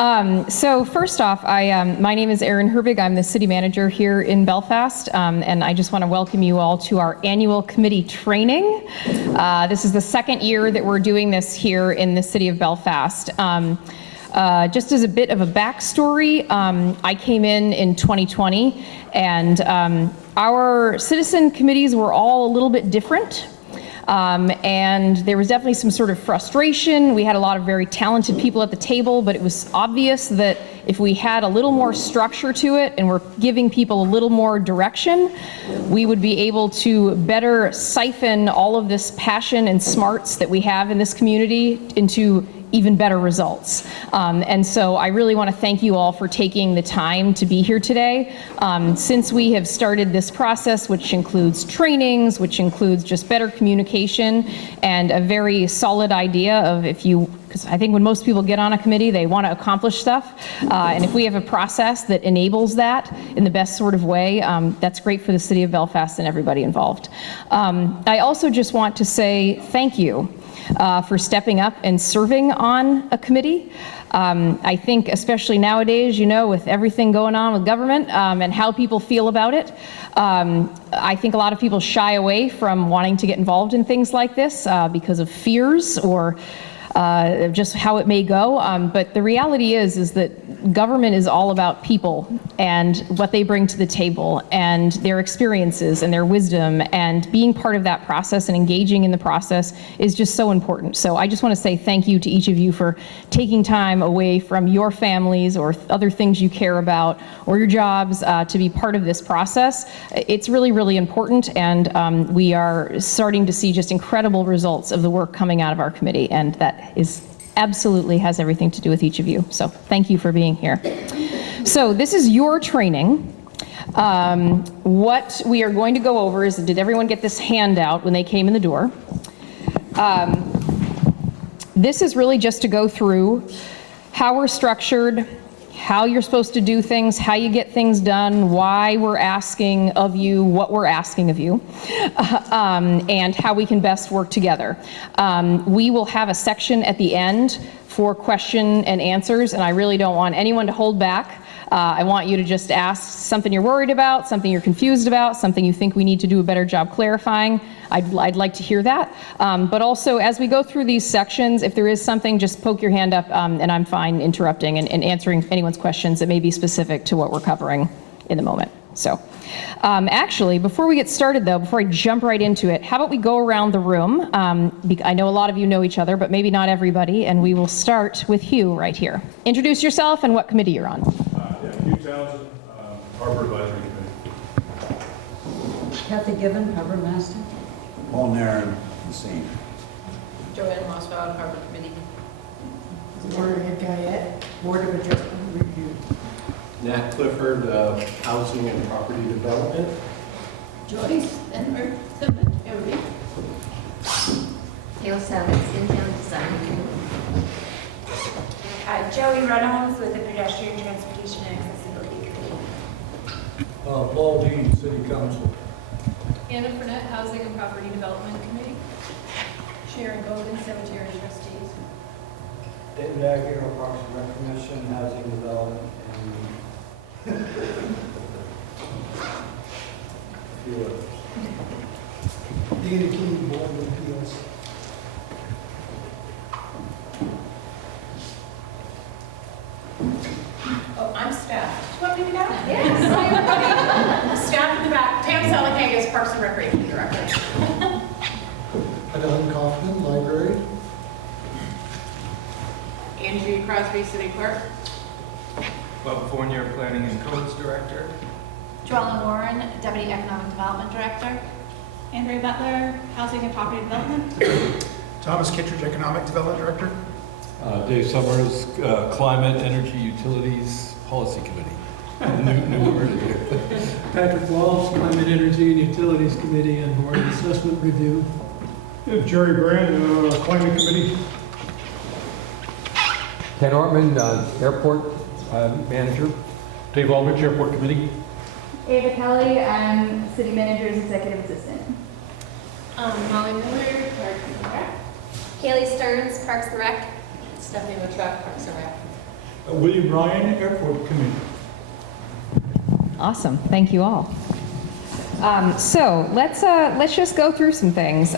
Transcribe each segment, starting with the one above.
So first off, my name is Erin Herbig. I'm the city manager here in Belfast, and I just want to welcome you all to our annual committee training. This is the second year that we're doing this here in the city of Belfast. Just as a bit of a backstory, I came in 2020, and our citizen committees were all a little bit different. And there was definitely some sort of frustration. We had a lot of very talented people at the table, but it was obvious that if we had a little more structure to it and we're giving people a little more direction, we would be able to better siphon all of this passion and smarts that we have in this community into even better results. And so I really want to thank you all for taking the time to be here today. Since we have started this process, which includes trainings, which includes just better communication and a very solid idea of because I think when most people get on a committee, they want to accomplish stuff. And if we have a process that enables that in the best sort of way, that's great for the city of Belfast and everybody involved. I also just want to say thank you for stepping up and serving on a committee. I think especially nowadays, with everything going on with government and how people feel about it, I think a lot of people shy away from wanting to get involved in things like this because of fears or just how it may go. But the reality is that government is all about people and what they bring to the table and their experiences and their wisdom, and being part of that process and engaging in the process is just so important. So I just want to say thank you to each of you for taking time away from your families or other things you care about or your jobs to be part of this process. It's really, really important, and we are starting to see just incredible results of the work coming out of our committee, and that is absolutely has everything to do with each of you. So thank you for being here. So this is your training. What we are going to go over is, did everyone get this handout when they came in the door? This is really just to go through how we're structured, how you're supposed to do things, how you get things done, why we're asking of you what we're asking of you, and how we can best work together. We will have a section at the end for question and answers, and I really don't want anyone to hold back. I want you to just ask something you're worried about, something you're confused about, something you think we need to do a better job clarifying. I'd like to hear that. But also, as we go through these sections, if there is something, just poke your hand up, and I'm fine interrupting and answering anyone's questions that may be specific to what we're covering in the moment. So actually, before we get started though, before I jump right into it, how about we go around the room? I know a lot of you know each other, but maybe not everybody, and we will start with Hugh right here. Introduce yourself and what committee you're on. Hugh Townsend, Harbor Advisory Committee. Kathy Gibbon, Harbor Master. Paul Nairn, the same. Joanne Mossfeld, Harbor Committee. Warderhead Guyette, Board of Adjustment Review. Nat Clifford, Housing and Property Development. Joyce Enberg, Every. Gail Savitz, in-town design. Joey Reynolds with the Pedestrian Transportation and Accessibility Committee. Paul Dean, City Council. Anna Furnett, Housing and Property Development Committee. Sharon Golden, Cemetery Trustees. David Aguirre, Parks and Rec Commission, Housing Development, and a few others. Dana Key, Board of Appeals. Oh, I'm staff. Do you want me to do that? Yes. Hi, everybody. Staff in the back. Pam Salakanga is Parks and Recreation Director. Alan Kaufman, Library. Angie Crosby, City Clerk. Bob Fournier, Planning and Codes Director. Joellen Warren, Deputy Economic Development Director. Andrea Butler, Housing and Property Development. Thomas Kittredge, Economic Development Director. Dave Summers, Climate, Energy, Utilities, Policy Committee. New word here. Patrick Walsh, Climate, Energy, and Utilities Committee and Board of Assessment Review. Jerry Brand, Climate Committee. Ken Ortman, Airport Manager. Dave Aldrich, Airport Committee. Ava Kelly, I'm City Manager's Executive Assistant. Molly Miller, Parks and Rec. Kaylee Stearns, Parks and Rec. Stephanie Matrek, Parks and Rec. William Ryan Airport Committee. Awesome, thank you all. So let's just go through some things.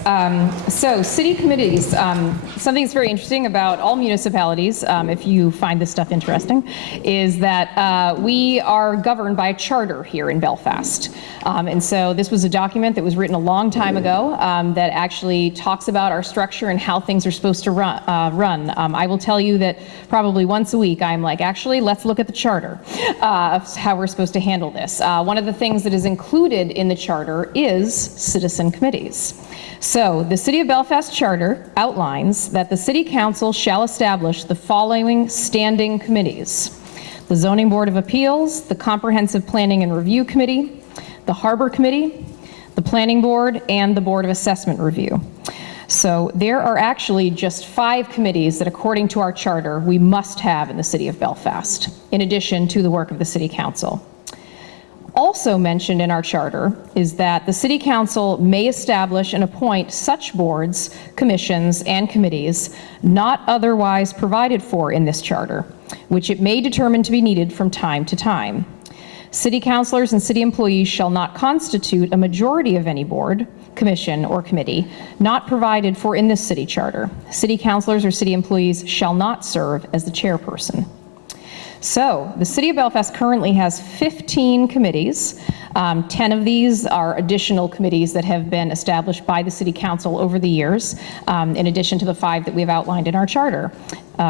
So city committees, something that's very interesting about all municipalities, if you find this stuff interesting, is that we are governed by a charter here in Belfast. And so this was a document that was written a long time ago that actually talks about our structure and how things are supposed to run. I will tell you that probably once a week I'm like, actually, let's look at the charter of how we're supposed to handle this. One of the things that is included in the charter is citizen committees. So the City of Belfast Charter outlines that the City Council shall establish the following standing committees: the Zoning Board of Appeals, the Comprehensive Planning and Review Committee, the Harbor Committee, the Planning Board, and the Board of Assessment Review. So there are actually just 5 committees that, according to our charter, we must have in the City of Belfast, in addition to the work of the City Council. Also mentioned in our charter is that the City Council may establish and appoint such boards, commissions, and committees not otherwise provided for in this charter, which it may determine to be needed from time to time. City councilors and city employees shall not constitute a majority of any board, commission, or committee not provided for in this city charter. City councilors or city employees shall not serve as the chairperson. So the City of Belfast currently has 15 committees. 10 of these are additional committees that have been established by the City Council over the years, in addition to the 5 that we've outlined in our charter.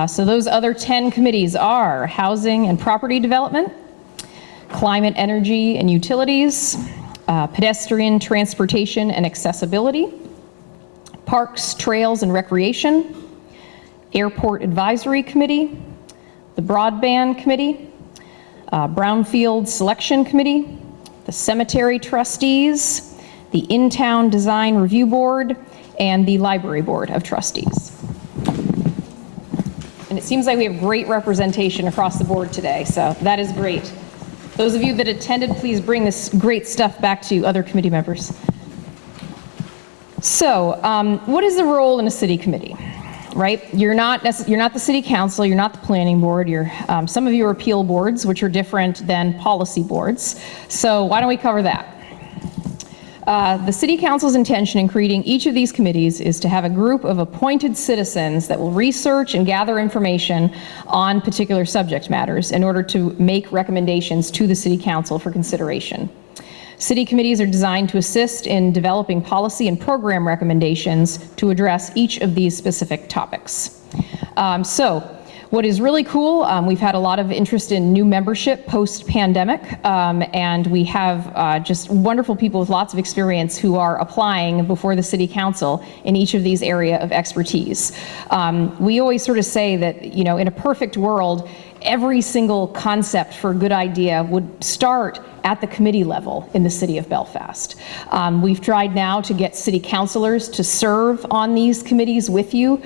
So those other 10 committees are Housing and Property Development, Climate, Energy and Utilities, Pedestrian Transportation and Accessibility, Parks, Trails and Recreation, Airport Advisory Committee, the Broadband Committee, Brownfield Selection Committee, the Cemetery Trustees, the In-Town Design Review Board, and the Library Board of Trustees. And it seems like we have great representation across the board today, so that is great. Those of you that attended, please bring this great stuff back to other committee members. So, what is the role in a city committee? Right? You're not the City Council, you're not the Planning Board, some of you are appeal boards, which are different than policy boards. So why don't we cover that? The City Council's intention in creating each of these committees is to have a group of appointed citizens that will research and gather information on particular subject matters in order to make recommendations to the City Council for consideration. City committees are designed to assist in developing policy and program recommendations to address each of these specific topics. So what is really cool, we've had a lot of interest in new membership post-pandemic, and we have just wonderful people with lots of experience who are applying before the City Council in each of these areas of expertise. We always sort of say that, you know, in a perfect world, every single concept for a good idea would start at the committee level in the City of Belfast. We've tried now to get city councilors to serve on these committees with you,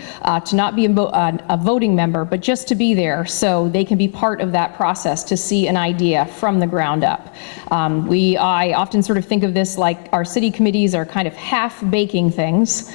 to not be a voting member, but just to be there so they can be part of that process to see an idea from the ground up. I often sort of think of this like our city committees are kind of half baking things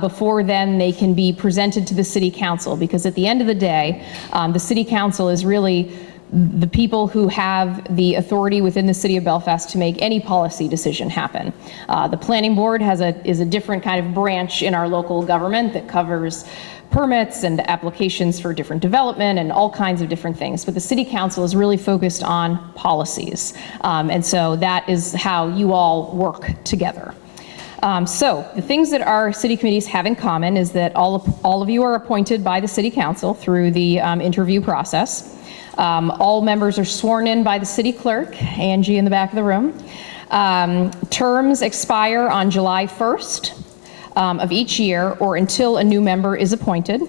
before then they can be presented to the City Council, because at the end of the day, the City Council is really the people who have the authority within the City of Belfast to make any policy decision happen. The Planning Board is a different kind of branch in our local government that covers permits and applications for different development and all kinds of different things. But the City Council is really focused on policies. And so that is how you all work together. So the things that our city committees have in common is that all of you are appointed by the City Council through the interview process. All members are sworn in by the city clerk, Angie in the back of the room. Terms expire on July 1st of each year or until a new member is appointed.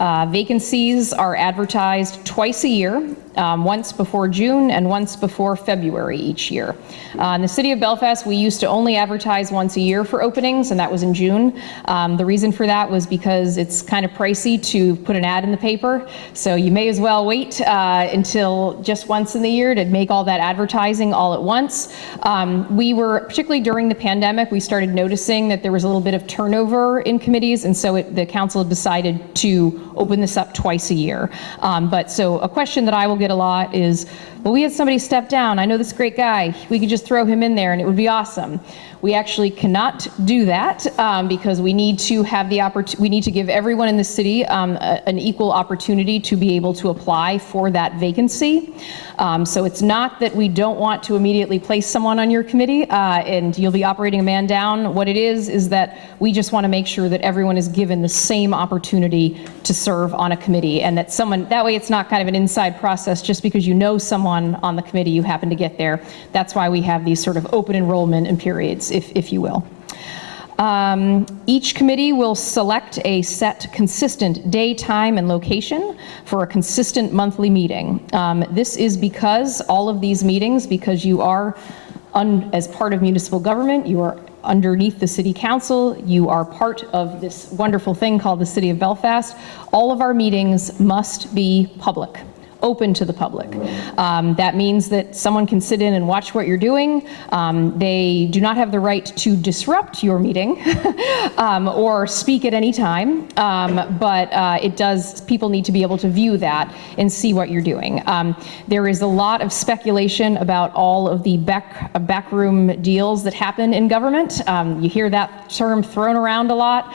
Vacancies are advertised twice a year once before June and once before February each year. In the city of Belfast, we used to only advertise once a year for openings, and that was in June. The reason for that was because it's kind of pricey to put an ad in the paper, so you may as well wait until just once in the year to make all that advertising all at once. We were, particularly during the pandemic, we started noticing that there was a little bit of turnover in committees, and so the council decided to open this up twice a year. But so a question that I will get a lot is, well, we had somebody step down. I know this great guy. We could just throw him in there and it would be awesome. We actually cannot do that because we need to have the we need to give everyone in the city an equal opportunity to be able to apply for that vacancy. So it's not that we don't want to immediately place someone on your committee and you'll be operating a man down. What it is that we just want to make sure that everyone is given the same opportunity to serve on a committee, and that that way it's not kind of an inside process just because you know someone on the committee, you happen to get there. That's why we have these sort of open enrollment and periods, if you will. Each committee will select a set consistent day, time, and location for a consistent monthly meeting. This is because all of these meetings, because you are, as part of municipal government, you are underneath the City Council, you are part of this wonderful thing called the City of Belfast, all of our meetings must be public. Open to the public. That means that someone can sit in and watch what you're doing. They do not have the right to disrupt your meeting or speak at any time, but people need to be able to view that and see what you're doing. There is a lot of speculation about all of the backroom deals that happen in government. You hear that term thrown around a lot.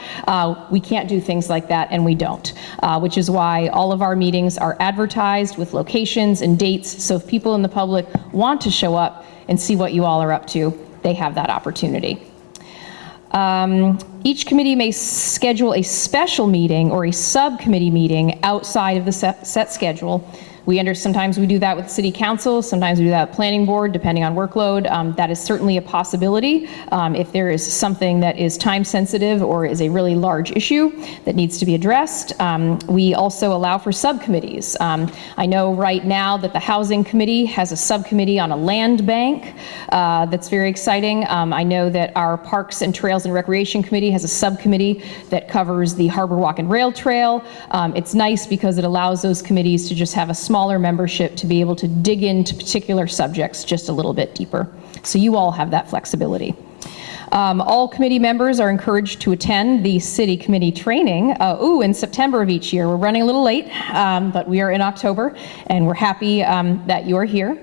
We can't do things like that, and we don't, which is why all of our meetings are advertised with locations and dates, so if people in the public want to show up and see what you all are up to, they have that opportunity. Each committee may schedule a special meeting or a subcommittee meeting outside of the set schedule. Sometimes we do that with City Council, sometimes we do that with Planning Board, depending on workload. That is certainly a possibility if there is something that is time sensitive or is a really large issue that needs to be addressed. We also allow for subcommittees. I know right now that the Housing Committee has a subcommittee on a land bank that's very exciting. I know that our Parks and Trails and Recreation Committee has a subcommittee that covers the Harbor Walk and Rail Trail. It's nice because it allows those committees to just have a smaller membership to be able to dig into particular subjects just a little bit deeper. So you all have that flexibility. All committee members are encouraged to attend the city committee training in September of each year. We're running a little late, but we are in October, and we're happy that you're here.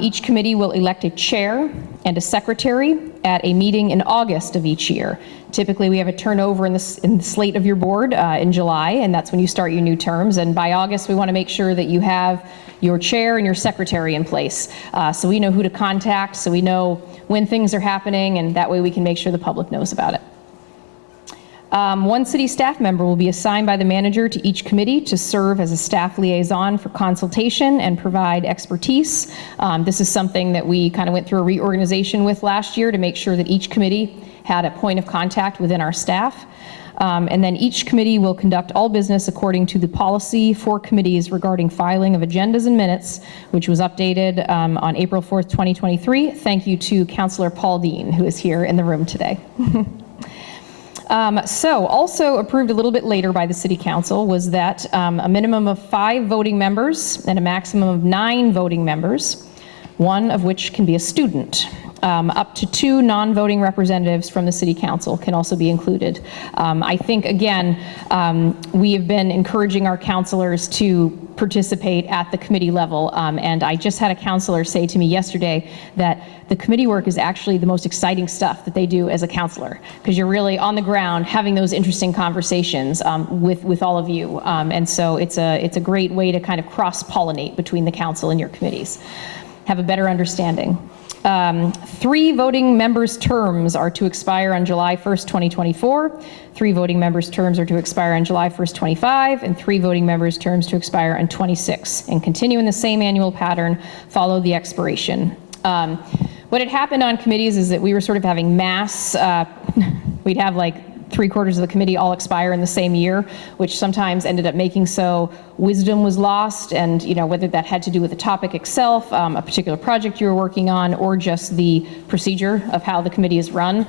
Each committee will elect a chair and a secretary at a meeting in August of each year. Typically, we have a turnover in the slate of your board in July, and that's when you start your new terms. And by August, we want to make sure that you have your chair and your secretary in place, so we know who to contact, so we know when things are happening, and that way we can make sure the public knows about it. One city staff member will be assigned by the manager to each committee to serve as a staff liaison for consultation and provide expertise. This is something that we kind of went through a reorganization with last year to make sure that each committee had a point of contact within our staff. And then each committee will conduct all business according to the policy for committees regarding filing of agendas and minutes, which was updated on April 4th, 2023. Thank you to Councillor Paul Dean, who is here in the room today. So also approved a little bit later by the City Council was that a minimum of 5 voting members and a maximum of 9 voting members, one of which can be a student. Up to 2 non-voting representatives from the City Council can also be included. I think, again, we have been encouraging our councilors to participate at the committee level, and I just had a councilor say to me yesterday that the committee work is actually the most exciting stuff that they do as a councilor, because you're really on the ground having those interesting conversations with all of you, and so it's a great way to kind of cross-pollinate between the council and your committees, have a better understanding. 3 voting members' terms are to expire on July 1st, 2024. 3 voting members' terms are to expire on July 1st, 25, and 3 voting members' terms to expire on 26, and continue in the same annual pattern, follow the expiration. What had happened on committees is that we were sort of having mass, we'd have like 3/4 of the committee all expire in the same year, which sometimes ended up making so wisdom was lost, and whether that had to do with the topic itself, a particular project you were working on, or just the procedure of how the committee is run.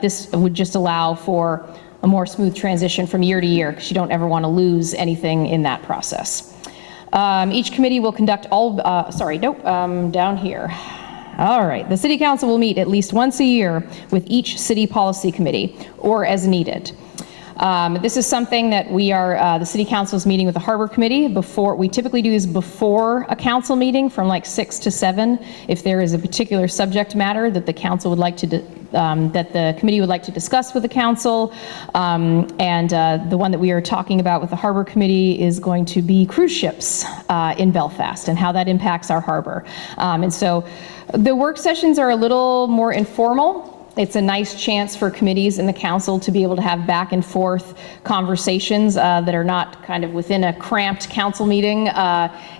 This would just allow for a more smooth transition from year to year, because you don't ever want to lose anything in that process. Each committee will conduct down here. All right, the City Council will meet at least once a year with each city policy committee, or as needed. This is something that the City Council is meeting with the Harbor Committee before. We typically do this before a council meeting from like 6 to 7, if there is a particular subject matter that the council would like to, that the committee would like to discuss with the council. The one that we are talking about with the Harbor Committee is going to be cruise ships in Belfast and how that impacts our harbor. And so the work sessions are a little more informal. It's a nice chance for committees and the council to be able to have back and forth conversations that are not kind of within a cramped council meeting,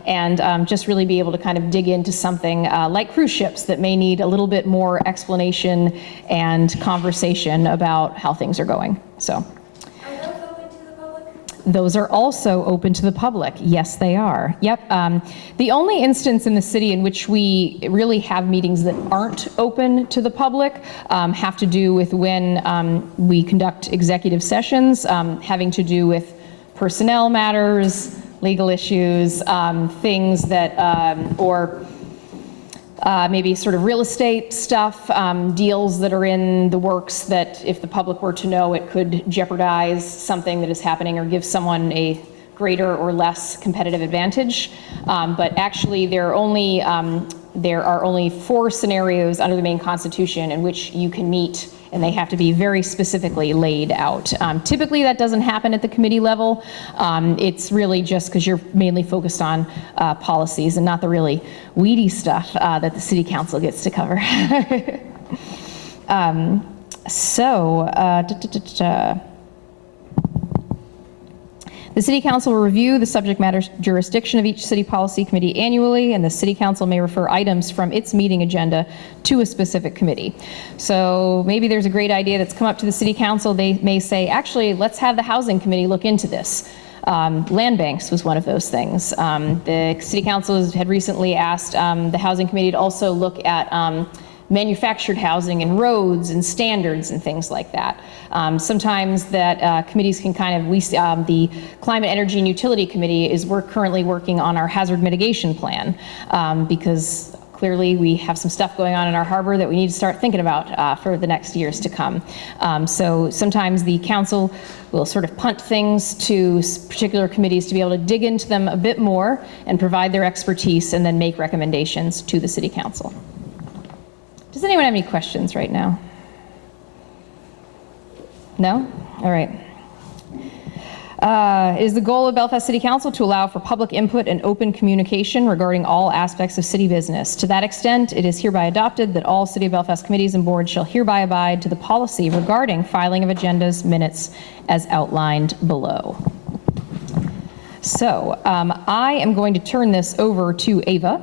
and just really be able to kind of dig into something like cruise ships that may need a little bit more explanation and conversation about how things are going. So. Those are also open to the public. Yes, they are. Yep. The only instance in the city in which we really have meetings that aren't open to the public have to do with when we conduct executive sessions having to do with personnel matters, legal issues, things that, or maybe sort of real estate stuff, deals that are in the works that if the public were to know, it could jeopardize something that is happening or give someone a greater or less competitive advantage. But actually there are only 4 scenarios under the Maine Constitution in which you can meet, and they have to be very specifically laid out. Typically that doesn't happen at the committee level. It's really just because you're mainly focused on policies and not the really weedy stuff that the City Council gets to cover. The City Council will review the subject matter jurisdiction of each city policy committee annually, and the City Council may refer items from its meeting agenda to a specific committee. So maybe there's a great idea that's come up to the City Council. They may say, actually, let's have the Housing Committee look into this. Land banks was one of those things. The City Council had recently asked the Housing Committee to also look at manufactured housing and roads and standards and things like that. Sometimes that committees can kind of, the Climate, Energy and Utility Committee is currently working on our hazard mitigation plan because clearly we have some stuff going on in our harbor that we need to start thinking about for the next years to come. So sometimes the council will sort of punt things to particular committees to be able to dig into them a bit more and provide their expertise and then make recommendations to the City Council. Does anyone have any questions right now? No? All right. It is the goal of Belfast City Council to allow for public input and open communication regarding all aspects of city business. To that extent, it is hereby adopted that all City of Belfast committees and boards shall hereby abide to the policy regarding filing of agendas, minutes, as outlined below. So I am going to turn this over to Ava,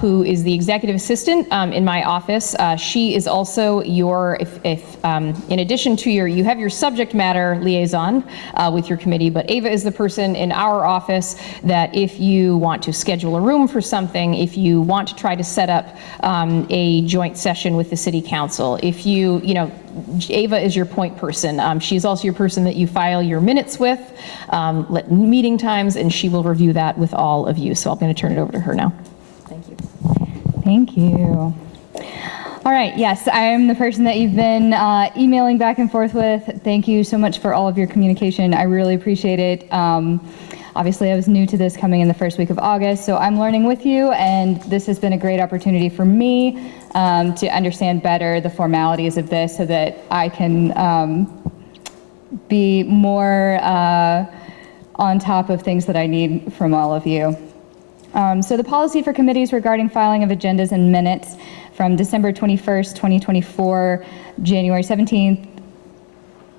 who is the executive assistant in my office. She is also your, in addition to you have your subject matter liaison with your committee, but Ava is the person in our office that if you want to schedule a room for something, if you want to try to set up a joint session with the City Council, if Ava is your point person. She's also your person that you file your minutes with, meeting times, and she will review that with all of you. So I'm going to turn it over to her now. Thank you. Thank you. All right, yes, I am the person that you've been emailing back and forth with. Thank you so much for all of your communication. I really appreciate it. Obviously, I was new to this coming in the first week of August, so I'm learning with you, and this has been a great opportunity for me to understand better the formalities of this so that I can be more on top of things that I need from all of you. So the policy for committees regarding filing of agendas and minutes from December 21st, 2024, January 17th,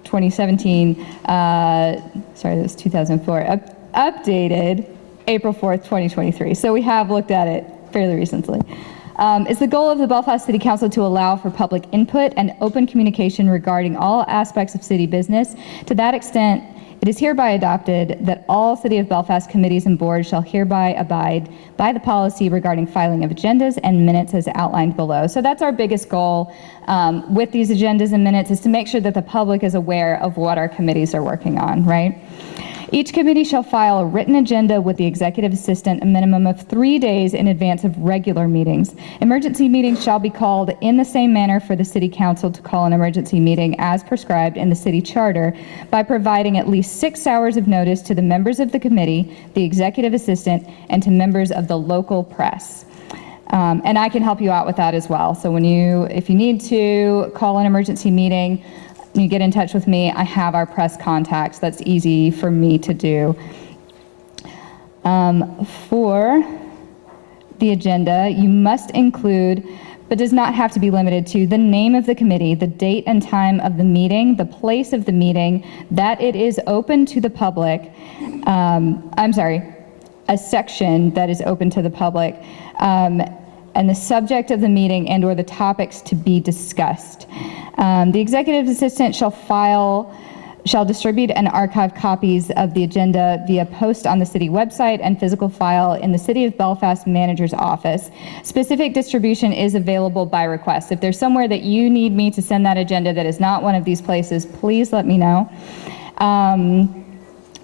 2017, sorry, that was 2004, updated April 4th, 2023. So we have looked at it fairly recently. It's the goal of the Belfast City Council to allow for public input and open communication regarding all aspects of city business. To that extent, it is hereby adopted that all City of Belfast committees and boards shall hereby abide by the policy regarding filing of agendas and minutes as outlined below. So that's our biggest goal with these agendas and minutes, is to make sure that the public is aware of what our committees are working on, right? Each committee shall file a written agenda with the executive assistant a minimum of 3 days in advance of regular meetings. Emergency meetings shall be called in the same manner for the City Council to call an emergency meeting as prescribed in the city charter by providing at least 6 hours of notice to the members of the committee, the executive assistant, and to members of the local press. And I can help you out with that as well. So if you need to call an emergency meeting, you get in touch with me. I have our press contacts. That's easy for me to do. For the agenda, you must include, but does not have to be limited to, the name of the committee, the date and time of the meeting, the place of the meeting, that it is open to the public. A section that is open to the public, and the subject of the meeting and or the topics to be discussed. The executive assistant shall distribute and archive copies of the agenda via post on the city website and physical file in the City of Belfast manager's office. Specific distribution is available by request. If there's somewhere that you need me to send that agenda that is not one of these places, please let me know.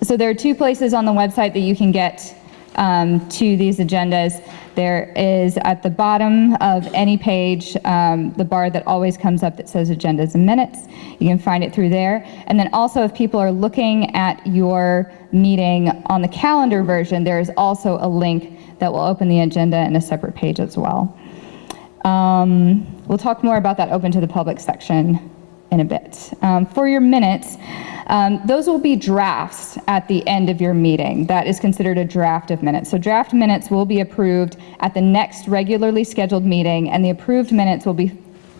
So there are 2 places on the website that you can get to these agendas. There is at the bottom of any page, the bar that always comes up that says agendas and minutes. You can find it through there. And then also, if people are looking at your meeting on the calendar version, there is also a link that will open the agenda in a separate page as well. We'll talk more about that open to the public section in a bit. For your minutes, those will be drafts at the end of your meeting. That is considered a draft of minutes. So draft minutes will be approved at the next regularly scheduled meeting, and the approved minutes will be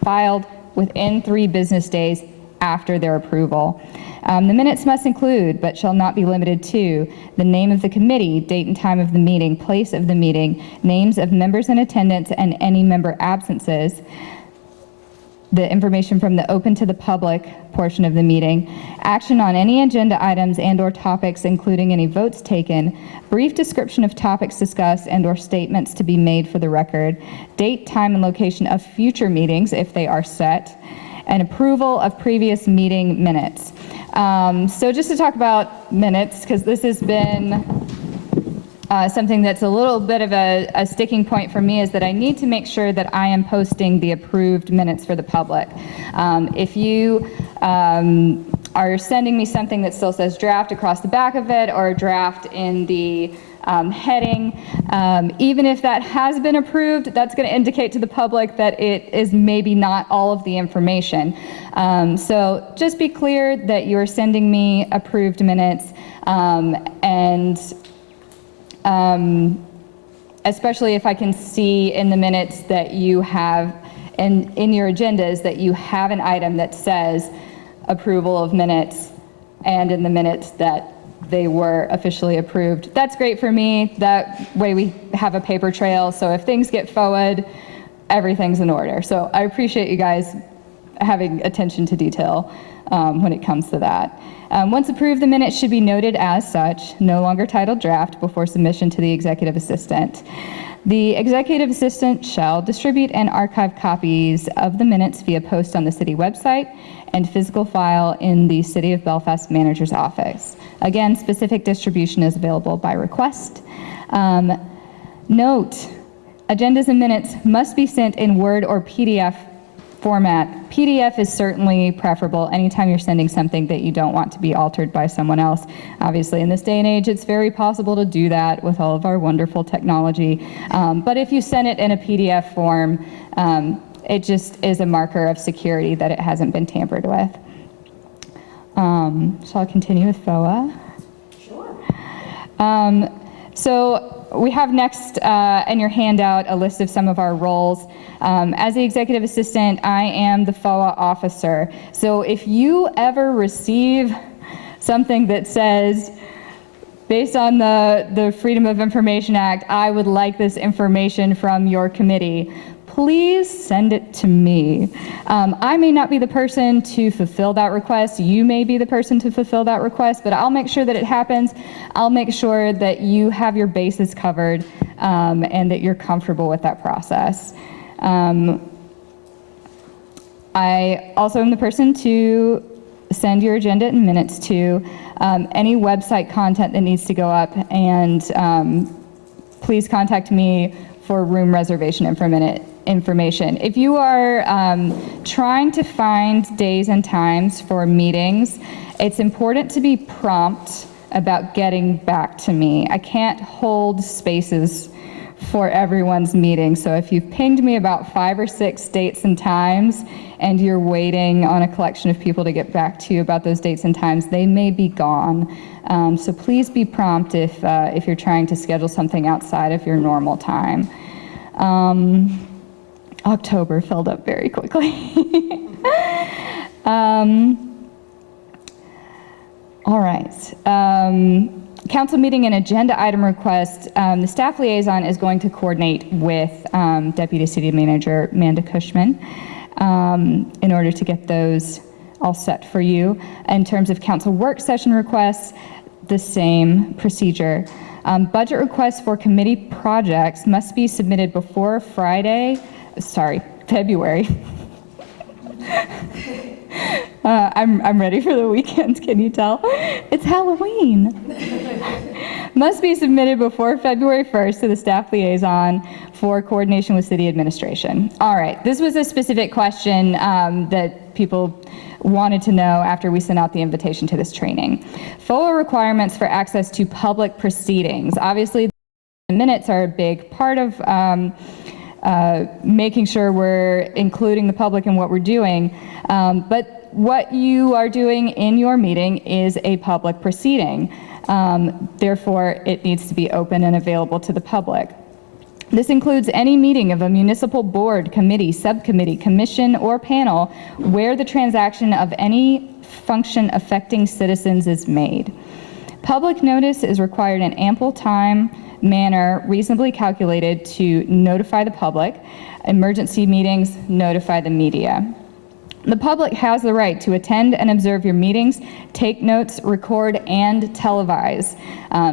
filed within 3 business days after their approval. The minutes must include, but shall not be limited to, the name of the committee, date and time of the meeting, place of the meeting, names of members in attendance and any member absences, the information from the open to the public portion of the meeting, action on any agenda items and or topics including any votes taken, brief description of topics discussed and or statements to be made for the record, date, time, and location of future meetings if they are set, and approval of previous meeting minutes. So just to talk about minutes, because this has been something that's a little bit of a sticking point for me, is that I need to make sure that I am posting the approved minutes for the public. If you are sending me something that still says draft across the back of it, or draft in the heading, even if that has been approved, that's going to indicate to the public that it is maybe not all of the information. So just be clear that you're sending me approved minutes, and especially if I can see in the minutes that you have, and in your agendas, that you have an item that says approval of minutes, and in the minutes that they were officially approved. That's great for me. That way we have a paper trail, so if things get forward, everything's in order. So I appreciate you guys having attention to detail when it comes to that. Once approved, the minutes should be noted as such, no longer titled draft, before submission to the executive assistant. The executive assistant shall distribute and archive copies of the minutes via post on the city website and physical file in the City of Belfast manager's office. Again, specific distribution is available by request. Note, agendas and minutes must be sent in Word or PDF format. PDF is certainly preferable anytime you're sending something that you don't want to be altered by someone else. Obviously, in this day and age, it's very possible to do that with all of our wonderful technology. But if you send it in a PDF form, it just is a marker of security that it hasn't been tampered with. Shall I continue with FOA? Sure. So we have next in your handout a list of some of our roles. As the executive assistant, I am the FOA officer. So if you ever receive something that says, based on the Freedom of Information Act, I would like this information from your committee, please send it to me. I may not be the person to fulfill that request. You may be the person to fulfill that request, but I'll make sure that it happens. I'll make sure that you have your bases covered and that you're comfortable with that process. I also am the person to send your agenda and minutes to, any website content that needs to go up, and please contact me for room reservation information. If you are trying to find days and times for meetings, it's important to be prompt about getting back to me. I can't hold spaces for everyone's meeting, so if you've pinged me about 5 or 6 dates and times and you're waiting on a collection of people to get back to you about those dates and times, they may be gone. So please be prompt if you're trying to schedule something outside of your normal time. October filled up very quickly. All right. Council meeting and agenda item request. The staff liaison is going to coordinate with Deputy City Manager Amanda Cushman in order to get those all set for you. In terms of council work session requests, the same procedure. Budget requests for committee projects must be submitted before February. I'm ready for the weekend, can you tell? It's Halloween. Must be submitted before February 1st to the staff liaison for coordination with city administration. All right, this was a specific question that people wanted to know after we sent out the invitation to this training. FOA requirements for access to public proceedings. Obviously, the minutes are a big part of making sure we're including the public in what we're doing, but what you are doing in your meeting is a public proceeding. Therefore, it needs to be open and available to the public. This includes any meeting of a municipal board, committee, subcommittee, commission, or panel where the transaction of any function affecting citizens is made. Public notice is required in ample time, manner, reasonably calculated to notify the public. Emergency meetings, notify the media. The public has the right to attend and observe your meetings, take notes, record, and televise.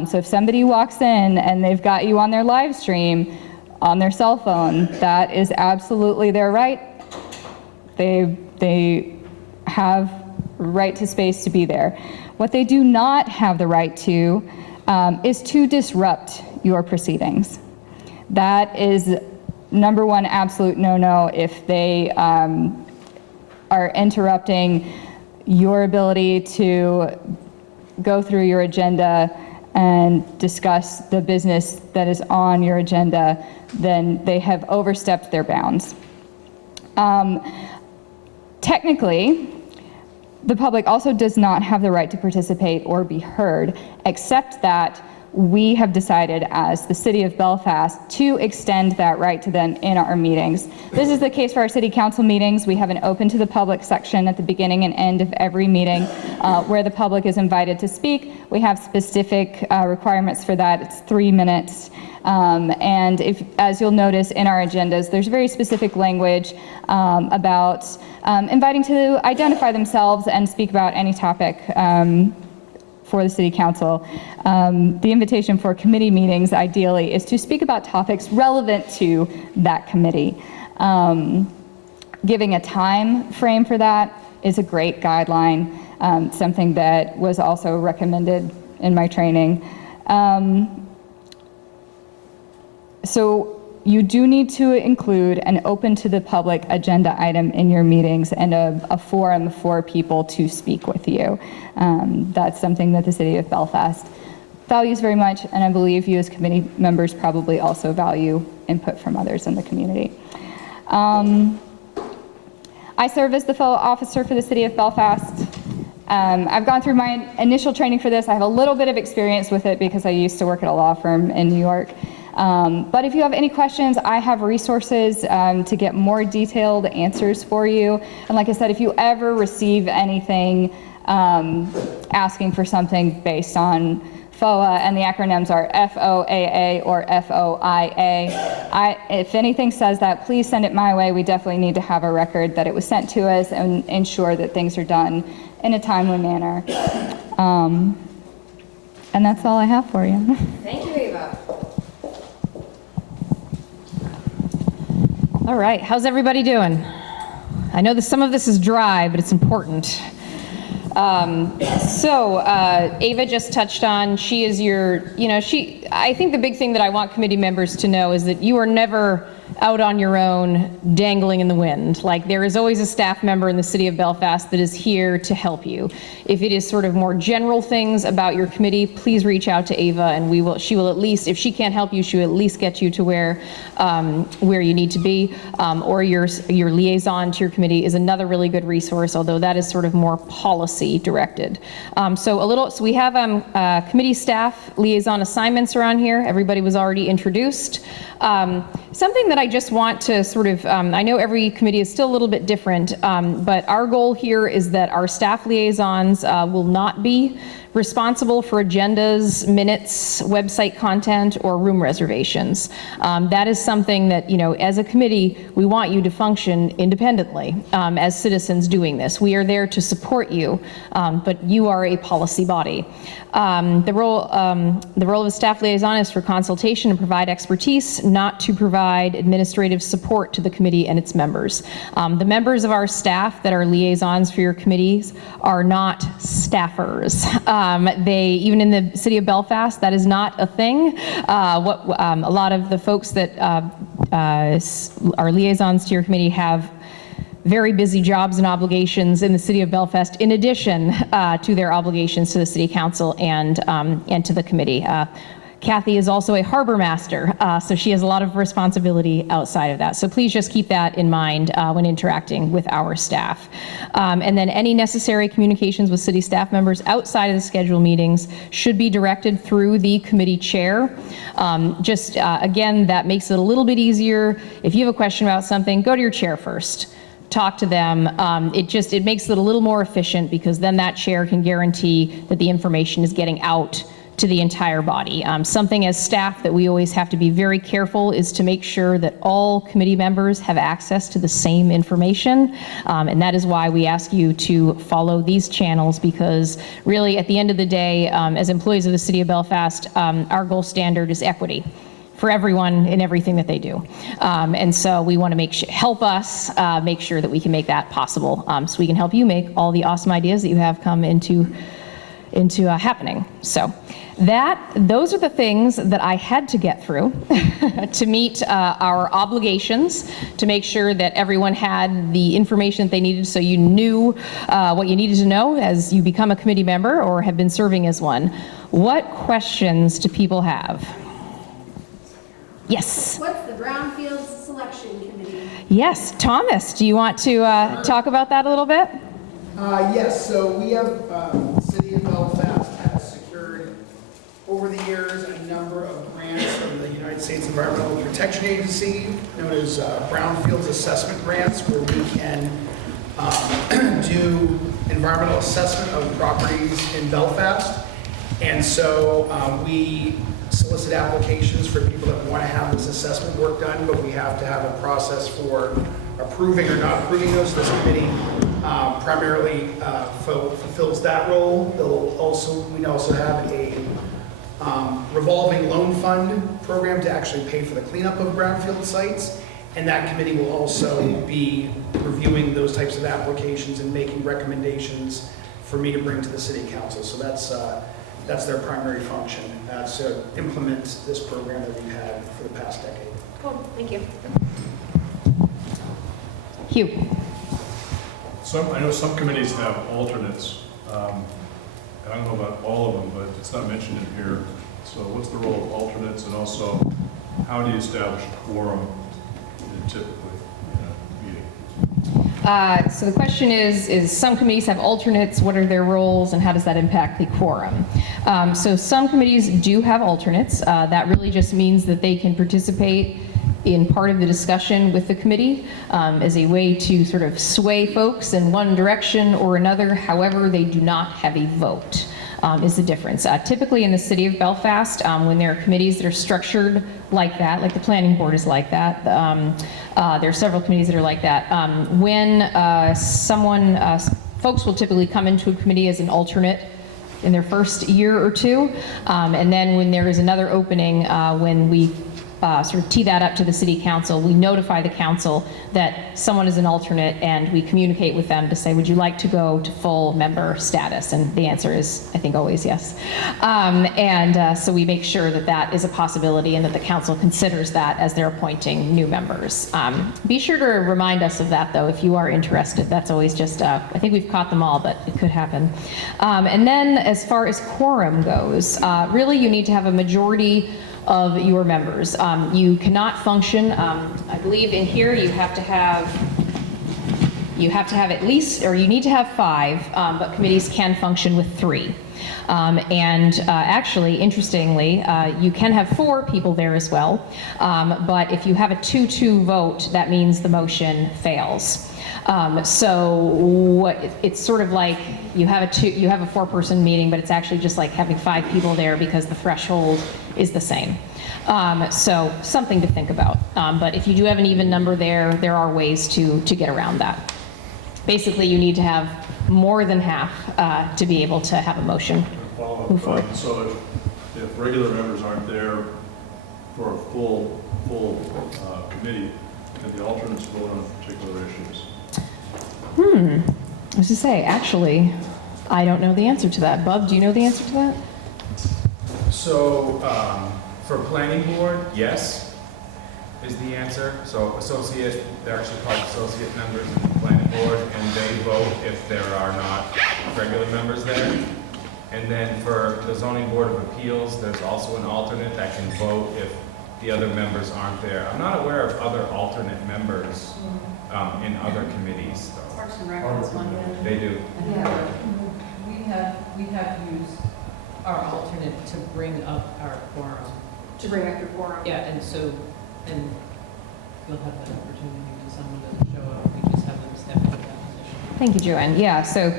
So if somebody walks in and they've got you on their live stream, on their cell phone, that is absolutely their right. They have right to space to be there. What they do not have the right to is to disrupt your proceedings. That is number one absolute no-no. If they are interrupting your ability to go through your agenda and discuss the business that is on your agenda, then they have overstepped their bounds. Technically, the public also does not have the right to participate or be heard, except that we have decided as the City of Belfast to extend that right to them in our meetings. This is the case for our City Council meetings. We have an open to the public section at the beginning and end of every meeting where the public is invited to speak. We have specific requirements for that. It's 3 minutes. And if, as you'll notice in our agendas, there's very specific language about inviting to identify themselves and speak about any topic for the City Council. The invitation for committee meetings, ideally, is to speak about topics relevant to that committee. Giving a time frame for that is a great guideline, something that was also recommended in my training. So you do need to include an open to the public agenda item in your meetings and a forum for people to speak with you. That's something that the City of Belfast values very much, and I believe you as committee members probably also value input from others in the community. I serve as the FOA officer for the City of Belfast. I've gone through my initial training for this. I have a little bit of experience with it because I used to work at a law firm in New York. But if you have any questions, I have resources to get more detailed answers for you. And like I said, if you ever receive anything asking for something based on FOA, and the acronyms are FOAA or FOIA. If anything says that, please send it my way. We definitely need to have a record that it was sent to us and ensure that things are done in a timely manner. And that's all I have for you. Thank you, Ava. All right, how's everybody doing? I know that some of this is dry, but it's important. Ava just touched on, she is your, I think the big thing that I want committee members to know is that you are never out on your own dangling in the wind. Like, there is always a staff member in the city of Belfast that is here to help you. If it is sort of more general things about your committee, please reach out to Ava, and she will at least, if she can't help you, she will at least get you to where you need to be. Or your liaison to your committee is another really good resource, although that is sort of more policy directed. So we have committee staff liaison assignments around here. Everybody was already introduced. Something that I just want to sort of, I know every committee is still a little bit different, but our goal here is that our staff liaisons will not be responsible for agendas, minutes, website content, or room reservations. That is something that, as a committee, we want you to function independently as citizens doing this. We are there to support you, but you are a policy body. The role of a staff liaison is for consultation and provide expertise, not to provide administrative support to the committee and its members. The members of our staff that are liaisons for your committees are not staffers. Even in the city of Belfast, that is not a thing. A lot of the folks that are liaisons to your committee have very busy jobs and obligations in the city of Belfast, in addition to their obligations to the city council and to the committee. Kathy is also a harbor master, so she has a lot of responsibility outside of that. So please just keep that in mind when interacting with our staff. And then any necessary communications with city staff members outside of the scheduled meetings should be directed through the committee chair. Again, that makes it a little bit easier. If you have a question about something, go to your chair first. Talk to them. It makes it a little more efficient, because then that chair can guarantee that the information is getting out to the entire body. Something as staff that we always have to be very careful is to make sure that all committee members have access to the same information. And that is why we ask you to follow these channels, because really at the end of the day, as employees of the city of Belfast, our gold standard is equity for everyone in everything that they do. And so we want to help us make sure that we can make that possible, so we can help you make all the awesome ideas that you have come into happening. So those are the things that I had to get through to meet our obligations, to make sure that everyone had the information that they needed, so you knew what you needed to know as you become a committee member or have been serving as one. What questions do people have? Yes. What's the Brownfields Selection Committee? Yes, Thomas, do you want to talk about that a little bit? Yes, so we have, City of Belfast has secured over the years a number of grants from the United States Environmental Protection Agency, known as Brownfields Assessment Grants, where we can do environmental assessment of properties in Belfast. And so we solicit applications for people that want to have this assessment work done, but we have to have a process for approving or not approving those. This committee primarily fulfills that role. We also have a revolving loan fund program to actually pay for the cleanup of brownfield sites, and that committee will also be reviewing those types of applications and making recommendations for me to bring to the city council. So that's their primary function, to implement this program that we've had for the past decade. Cool, thank you. Hugh. I know some committees have alternates. I don't know about all of them, but it's not mentioned in here. So what's the role of alternates, and also how do you establish quorum typically in a meeting? So the question is some committees have alternates, what are their roles, and how does that impact the quorum? So some committees do have alternates. That really just means that they can participate in part of the discussion with the committee as a way to sort of sway folks in one direction or another. However, they do not have a vote. is the difference. Typically in the city of Belfast, when there are committees that are structured like that, like the planning board is like that, there are several committees that are like that. When folks will typically come into a committee as an alternate in their first year or two, and then when there is another opening, when we sort of tee that up to the city council, we notify the council that someone is an alternate, and we communicate with them to say, would you like to go to full member status? And the answer is, I think, always yes. So we make sure that that is a possibility and that the council considers that as they're appointing new members. Be sure to remind us of that, though, if you are interested. That's always just, I think we've caught them all, but it could happen. And then as far as quorum goes, really you need to have a majority of your members. You cannot function, I believe in here you have to have at least, or you need to have 5, but committees can function with 3. Actually, interestingly, you can have 4 people there as well, but if you have a 2-2 vote, that means the motion fails. It's sort of like you have a 4-person meeting, but it's actually just like having 5 people there because the threshold is the same. So something to think about. But if you do have an even number there are ways to get around that. Basically, you need to have more than half to be able to have a motion move forward. So if regular members aren't there for a full committee, can the alternates vote on particular issues? I was to say, actually, I don't know the answer to that. Bub, do you know the answer to that? So, for planning board, yes, is the answer. So associate, they're actually called associate members of the planning board, and they vote if there are not regular members there. And then for the zoning board of appeals, there's also an alternate that can vote if the other members aren't there. I'm not aware of other alternate members in other committees, though. Parks and Rec has one. They do. Yeah. We have used our alternate to bring up our quorum. To bring up your quorum. Yeah, and you'll have that opportunity to someone doesn't show up, we just have them step into that position. Thank you, Joanne. Yeah, so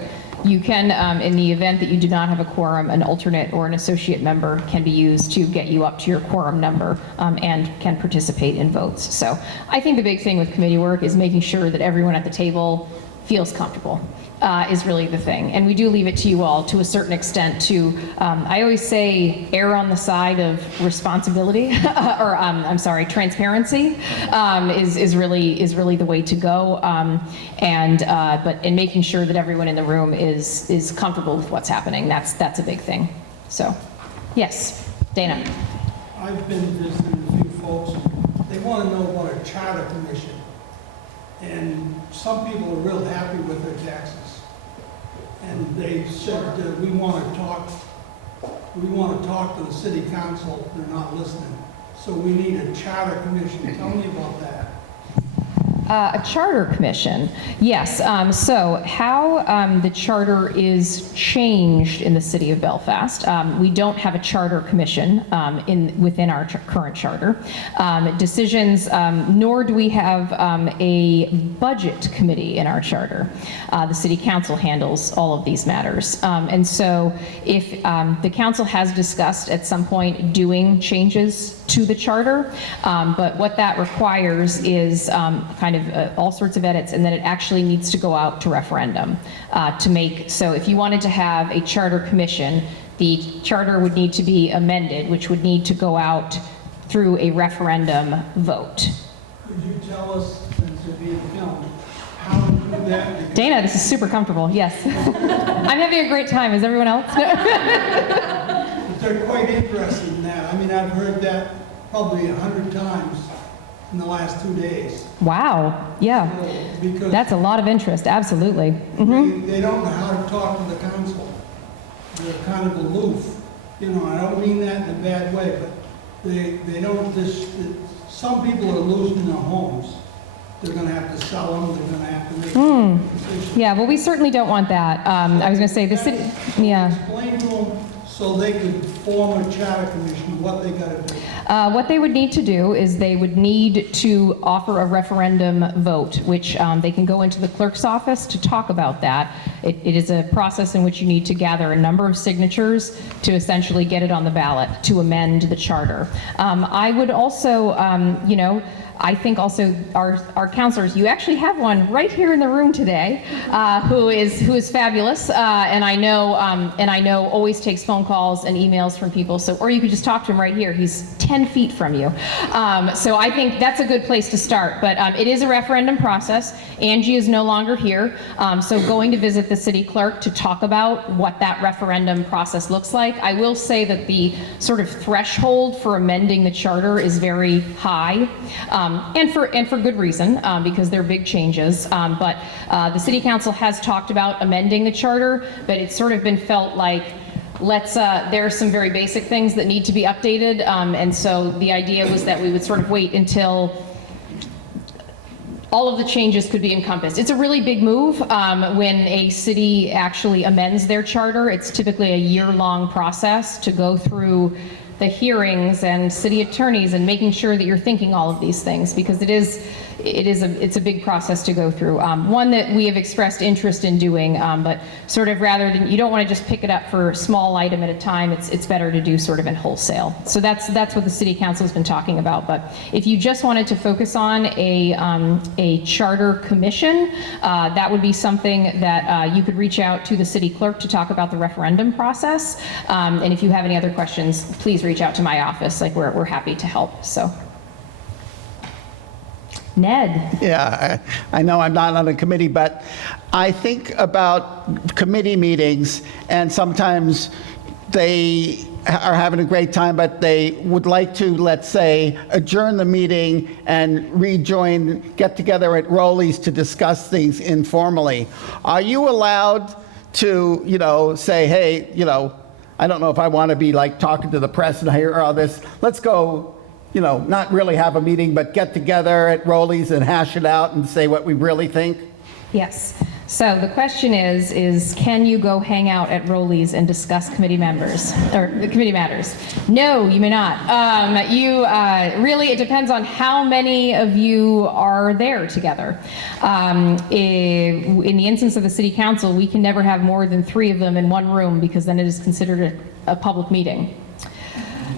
you can, in the event that you do not have a quorum, an alternate or an associate member can be used to get you up to your quorum number and can participate in votes. So I think the big thing with committee work is making sure that everyone at the table feels comfortable. Is really the thing. And we do leave it to you all to a certain extent to, I always say, err on the side of responsibility, or transparency is really the way to go. But in making sure that everyone in the room is comfortable with what's happening, that's a big thing. So, yes, Dana. I've been visiting a few folks. They want to know about a charter commission. And some people are real happy with their taxes. And they said, we want to talk to the city council. They're not listening. So we need a charter commission. Tell me about that. A charter commission, yes. So how the charter is changed in the city of Belfast, we don't have a charter commission within our current charter. Decisions, nor do we have a budget committee in our charter. The city council handles all of these matters. And so if the council has discussed at some point doing changes to the charter, but what that requires is kind of all sorts of edits, and then it actually needs to go out to referendum to make, so if you wanted to have a charter commission, the charter would need to be amended, which would need to go out through a referendum vote. Could you tell us, since you're being filmed, how to do that? Dana, this is super comfortable, yes. I'm having a great time, is everyone else? But they're quite interested in that. I mean, I've heard that probably 100 times in the last 2 days. Wow, yeah. Because that's a lot of interest, absolutely. They don't know how to talk to the council. They're kind of aloof. You know, I don't mean that in a bad way, but they don't, some people are losing their homes. They're going to have to sell them, they're going to have to make decisions. Yeah, well, we certainly don't want that. I was going to say the city, yeah. Explain to them so they could form a charter commission, what they gotta do? What they would need to do is they would need to offer a referendum vote, which they can go into the clerk's office to talk about that. It is a process in which you need to gather a number of signatures to essentially get it on the ballot to amend the charter. I would also, you know, I think also our counselors, you actually have one right here in the room today, who is fabulous, and I know always takes phone calls and emails from people. So, or you could just talk to him right here. He's 10 feet from you. So I think that's a good place to start. But it is a referendum process. Angie is no longer here, so going to visit the city clerk to talk about what that referendum process looks like. I will say that the sort of threshold for amending the charter is very high. And for good reason, because they're big changes. But the City Council has talked about amending the charter, but it's sort of been felt like, there are some very basic things that need to be updated. And so the idea was that we would sort of wait until all of the changes could be encompassed. It's a really big move when a city actually amends their charter. It's typically a year-long process to go through the hearings and city attorneys and making sure that you're thinking all of these things, because it's a big process to go through. One that we have expressed interest in doing, but sort of rather than, you don't want to just pick it up for a small item at a time, it's better to do sort of in wholesale. So that's what the City Council has been talking about. But if you just wanted to focus on a charter commission, that would be something that you could reach out to the city clerk to talk about the referendum process. And if you have any other questions, please reach out to my office. Like we're happy to help. So. Ned. Yeah, I know I'm not on a committee, but I think about committee meetings, and sometimes they are having a great time, but they would like to, let's say, adjourn the meeting and rejoin, get together at Rowley's to discuss things informally. Are you allowed to, you know, say, hey, you know, I don't know if I want to be like talking to the press and hear all this. Let's go, you know, not really have a meeting, but get together at Rowley's and hash it out and say what we really think? Yes. So the question is can you go hang out at Rowley's and discuss committee members or committee matters? No, you may not. Really, it depends on how many of you are there together. In the instance of the City Council, we can never have more than 3 of them in one room, because then it is considered a public meeting.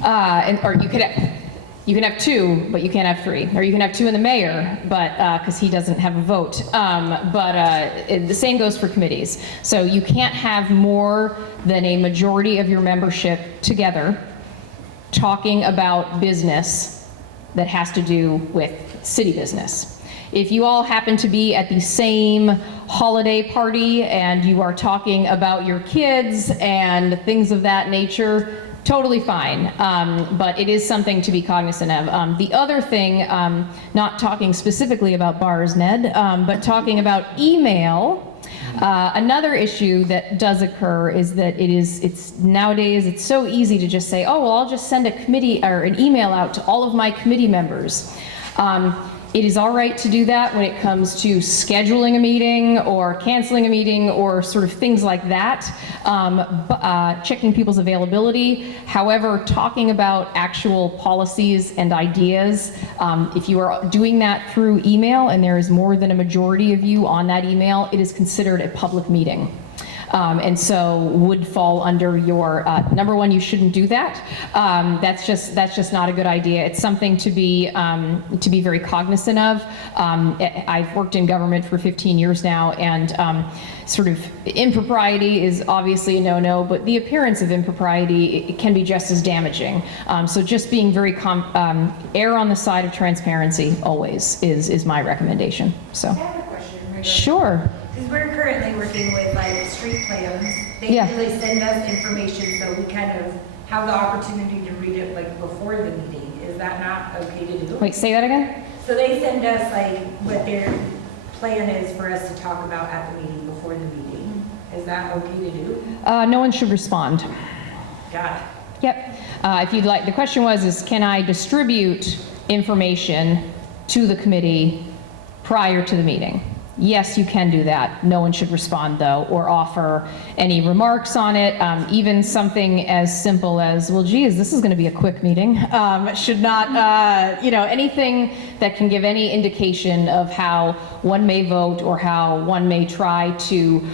Or you can have 2, but you can't have 3. Or you can have 2 in the mayor, but because he doesn't have a vote. The same goes for committees. So you can't have more than a majority of your membership together talking about business that has to do with city business. If you all happen to be at the same holiday party and you are talking about your kids and things of that nature, totally fine, but it is something to be cognizant of. The other thing, not talking specifically about bars, Ned, but talking about email, another issue that does occur is that nowadays it's so easy to just say, oh, well, I'll just send a committee or an email out to all of my committee members. It is all right to do that when it comes to scheduling a meeting or canceling a meeting or sort of things like that, checking people's availability. However, talking about actual policies and ideas, if you are doing that through email and there is more than a majority of you on that email, it is considered a public meeting. And so would fall under your, number one, you shouldn't do that. That's just not a good idea. It's something to be very cognizant of. I've worked in government for 15 years now, and sort of impropriety is obviously a no-no, but the appearance of impropriety, it can be just as damaging. So just being very, err on the side of transparency always is my recommendation, so. I have a question. Sure. Because we're currently working with like street plans. They usually send us information so we kind of have the opportunity to read it like before the meeting. Is that not okay to do? Wait, say that again? So they send us like what their plan is for us to talk about at the meeting before the meeting. Is that okay to do? No one should respond. Got it. Yep. If you'd like, the question was, can I distribute information to the committee prior to the meeting? yes, you can do that. No one should respond, though, or offer any remarks on it. Even something as simple as, well, geez, this is going to be a quick meeting, should not, anything that can give any indication of how one may vote or how one may try to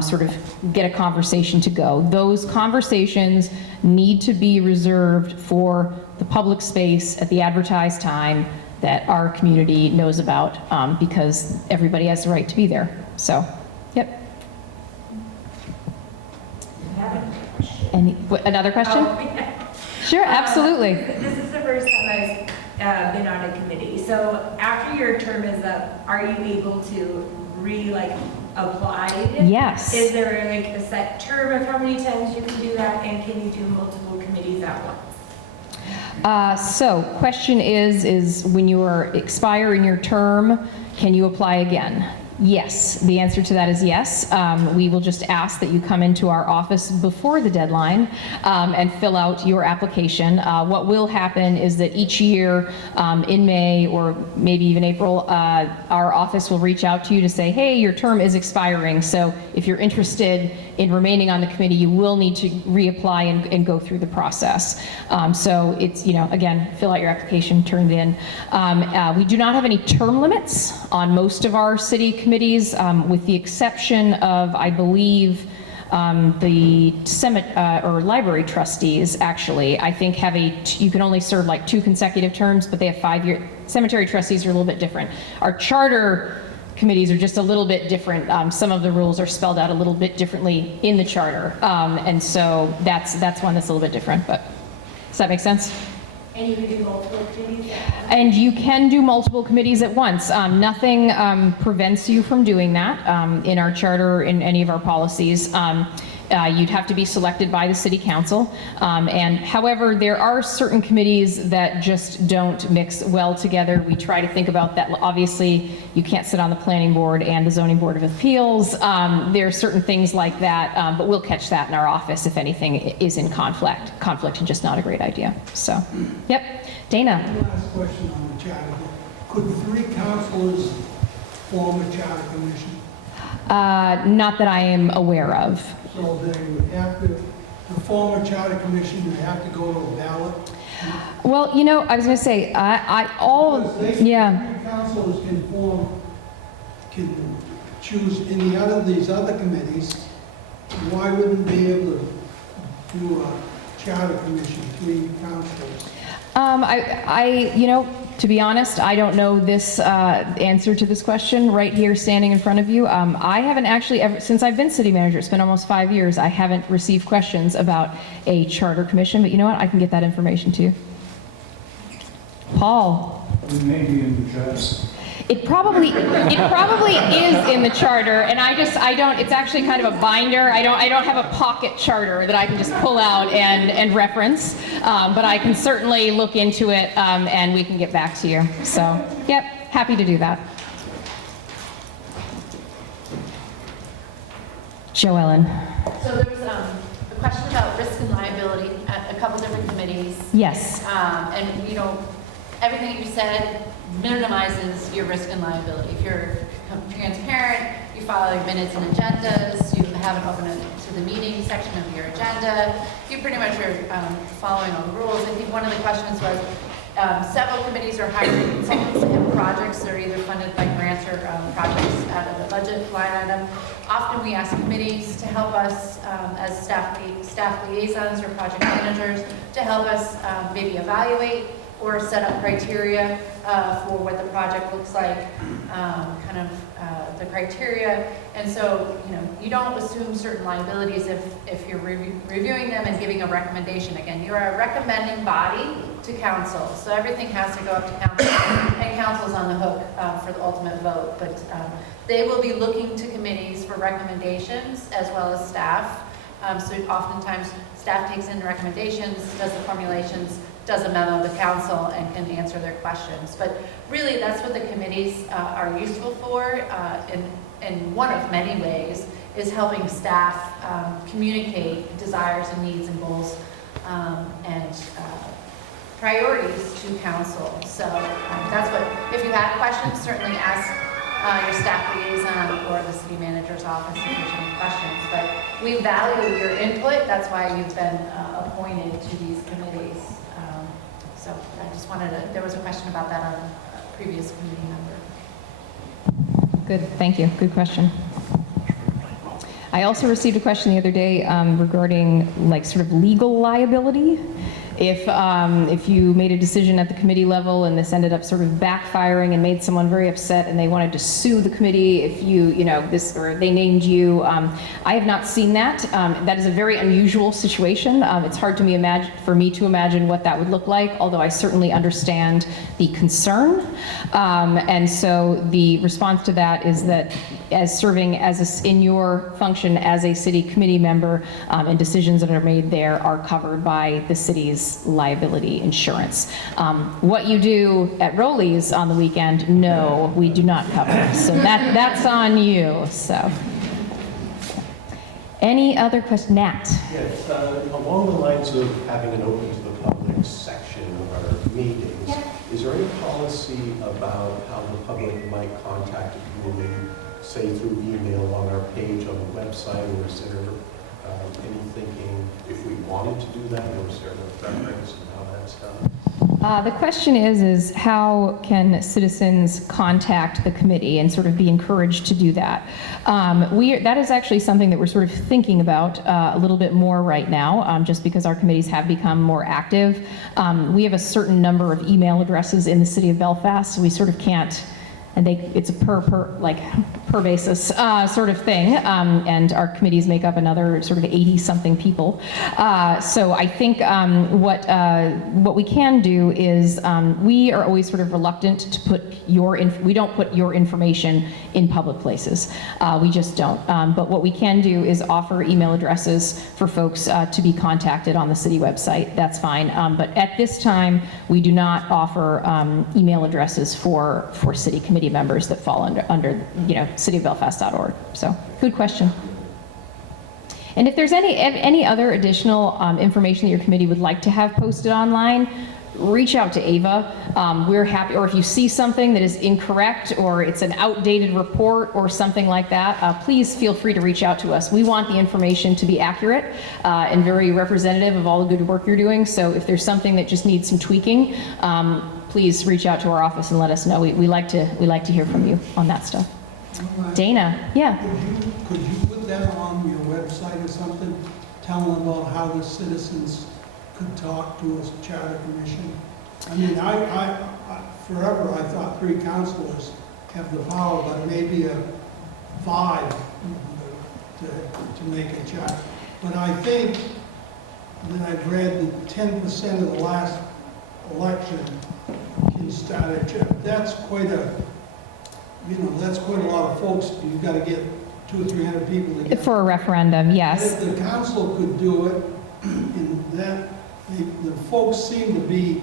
sort of get a conversation to go. Those conversations need to be reserved for the public space at the advertised time that our community knows about, because everybody has the right to be there. So, yep. Another question? Oh, yeah. Sure, absolutely. This is the first time I've been on a committee. So after your term is up, are you able to apply? Yes. Is there like a set term of how many times you can do that, and can you do multiple committees at once? So question is when you are expiring your term, can you apply again? Yes, the answer to that is yes. We will just ask that you come into our office before the deadline and fill out your application. What will happen is that each year in May or maybe even April, our office will reach out to you to say, hey, your term is expiring. So if you're interested in remaining on the committee, you will need to reapply and go through the process. So it's, again, fill out your application, turn it in. We do not have any term limits on most of our city committees, with the exception of, I believe, the library trustees, actually, I think have you can only serve like 2 consecutive terms, but they have 5-year. Cemetery trustees are a little bit different. Our charter committees are just a little bit different. Some of the rules are spelled out a little bit differently in the charter. And so that's one that's a little bit different, but does that make sense? And you can do multiple committees? And you can do multiple committees at once. Nothing prevents you from doing that in our charter, in any of our policies. You'd have to be selected by the city council. And however, there are certain committees that just don't mix well together. We try to think about that. Obviously, you can't sit on the planning board and the zoning board of appeals. There are certain things like that, but we'll catch that in our office if anything is in conflict and just not a great idea. So, yep. Dana. Last question on the charter. Could 3 councilors form a charter commission? Not that I am aware of. So they would have to form a charter commission, would have to go to a ballot? Well, I was going to say, yeah. 3 councilors can choose these other committees. Why wouldn't they be able to do a charter commission, 3 councilors? To be honest, I don't know this answer to this question right here standing in front of you. I haven't actually ever, since I've been city manager, it's been almost 5 years, I haven't received questions about a charter commission, but you know what? I can get that information to you. Paul. It may be in the charter. It probably is in the charter, and it's actually kind of a binder. I don't have a pocket charter that I can just pull out and reference, but I can certainly look into it, and we can get back to you. So, yep, happy to do that. Joellen. So there was a question about risk and liability at a couple different committees. Yes. And everything you said minimizes your risk and liability. If you're transparent, you follow your minutes and agendas, you have it open to the meeting section of your agenda, you pretty much are following all the rules. I think one of the questions was several committees are hiring consultants and projects that are either funded by grants or projects out of the budget line item. Often we ask committees to help us as staff liaisons or project managers to help us maybe evaluate or set up criteria for what the project looks like, the criteria. And so, you don't assume certain liabilities if you're reviewing them and giving a recommendation. Again, you're a recommending body to council, so everything has to go up to council, and council's on the hook for the ultimate vote. But they will be looking to committees for recommendations as well as staff. So oftentimes, staff takes in recommendations, does the formulations, does a memo to council, and can answer their questions. But really, that's what the committees are useful for in one of many ways, is helping staff communicate desires and needs and goals and priorities to council. So that's what, if you have questions, certainly ask your staff liaison or the city manager's office if there's any questions. But we value your input. That's why you've been appointed to these committees. So I just wanted to, there was a question about that on a previous committee member. Good, thank you. Good question. I also received a question the other day regarding like sort of legal liability. If you made a decision at the committee level and this ended up sort of backfiring and made someone very upset and they wanted to sue the committee if this, or they named you, I have not seen that. That is a very unusual situation. It's hard for me to imagine what that would look like, although I certainly understand the concern. And so the response to that is that as serving in your function as a city committee member, and decisions that are made there are covered by the city's liability insurance. What you do at Rowley's on the weekend, no, we do not cover. So that's on you. So, any other question, Nat? Yes, along the lines of having an open to the public section of our meetings, is there any policy about how the public might contact a committee, say through email on our page on the website, or is there any thinking if we wanted to do that, or is there no preference in how that's done? The question is how can citizens contact the committee and sort of be encouraged to do that? That is actually something that we're sort of thinking about a little bit more right now, just because our committees have become more active. We have a certain number of email addresses in the city of Belfast, so we sort of can't, and it's a per basis sort of thing, and our committees make up another sort of 80-something people. So I think what we can do is we are always sort of reluctant to put we don't put your information in public places. We just don't. But what we can do is offer email addresses for folks to be contacted on the city website. That's fine. But at this time, we do not offer email addresses for city committee members that fall under cityofbelfast.org. So, good question. And if there's any other additional information that your committee would like to have posted online, reach out to Ava. We're happy, or if you see something that is incorrect or it's an outdated report or something like that, please feel free to reach out to us. We want the information to be accurate and very representative of all the good work you're doing. So if there's something that just needs some tweaking, please reach out to our office and let us know. We like to hear from you on that stuff. Dana, yeah. Could you put that on your website or something? Tell them about how the citizens could talk to a charter commission. I mean, I forever I thought 3 councilors have the power, but maybe 5 to make a charter. But I think that I've read that 10% of the last election can start a charter. That's quite a lot of folks. You've got to get 200 or 300 people together. For a referendum, yes. And if the council could do it, and that the folks seem to be